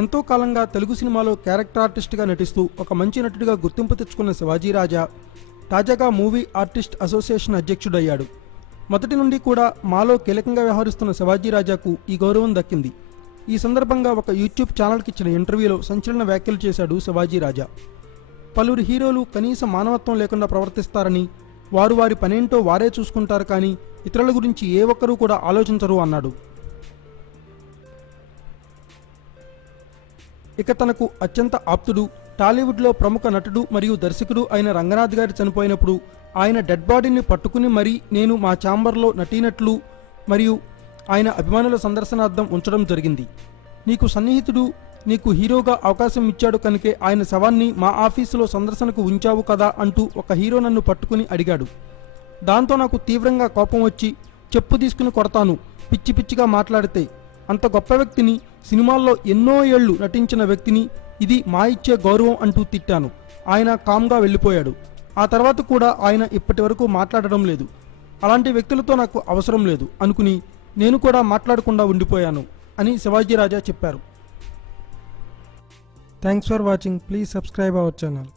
ఎంతో కాలంగా తెలుగు సినిమాలో క్యారెక్టర్ ఆర్టిస్ట్గా నటిస్తూ ఒక మంచి నటుడిగా గుర్తింపు తెచ్చుకున్న శివాజీ రాజా తాజాగా మూవీ ఆర్టిస్ట్ అసోసియేషన్ అధ్యక్షుడయ్యాడు. మొదటి నుండి కూడా మాలో కీలకంగా వ్యవహరిస్తున్న శివాజీ రాజాకు ఈ గౌరవం దక్కింది. ఈ సందర్భంగా ఒక యూట్యూబ్ ఛానల్కి ఇచ్చిన ఇంటర్వ్యూలో సంచలన వ్యాఖ్యలు చేశాడు శివాజీ రాజా. పలువురు హీరోలు కనీస మానవత్వం లేకుండా ప్రవర్తిస్తారని, వారు వారి పనేంటో వారే చూసుకుంటారు కానీ ఇతరుల గురించి ఏ ఒక్కరూ కూడా ఆలోచించరు అన్నాడు. ఇక తనకు అత్యంత ఆప్తుడు, టాలీవుడ్లో ప్రముఖ నటుడు మరియు దర్శకుడు అయిన రంగనాథ్ గారు చనిపోయినప్పుడు ఆయన డెడ్ బాడీని పట్టుకుని మరీ నేను మా ఛాంబర్లో నటీనట్లు మరియు ఆయన అభిమానుల సందర్శనార్థం ఉంచడం జరిగింది. నీకు సన్నిహితుడు, నీకు హీరోగా అవకాశం ఇచ్చాడు కనుకే ఆయన శవాన్ని మా ఆఫీసులో సందర్శనకు ఉంచావు కదా అంటూ ఒక హీరో నన్ను పట్టుకుని అడిగాడు. దాంతో నాకు తీవ్రంగా కోపం వచ్చి చెప్పు తీసుకుని కొడతాను, పిచ్చి పిచ్చిగా మాట్లాడితే, అంత గొప్ప వ్యక్తిని, సినిమాల్లో ఎన్నో ఏళ్లు నటించిన వ్యక్తిని ఇది మా ఇచ్చే గౌరవం అంటూ తిట్టాను. ఆయన కామ్గా వెళ్ళిపోయాడు. ఆ తర్వాత కూడా ఆయన ఇప్పటి వరకు మాట్లాడడం లేదు. అలాంటి వ్యక్తులతో నాకు అవసరం లేదు అనుకుని నేను కూడా మాట్లాడకుండా ఉండిపోయాను అని శివాజీ రాజా చెప్పారు. Thanks for watching. Please subscribe our channel.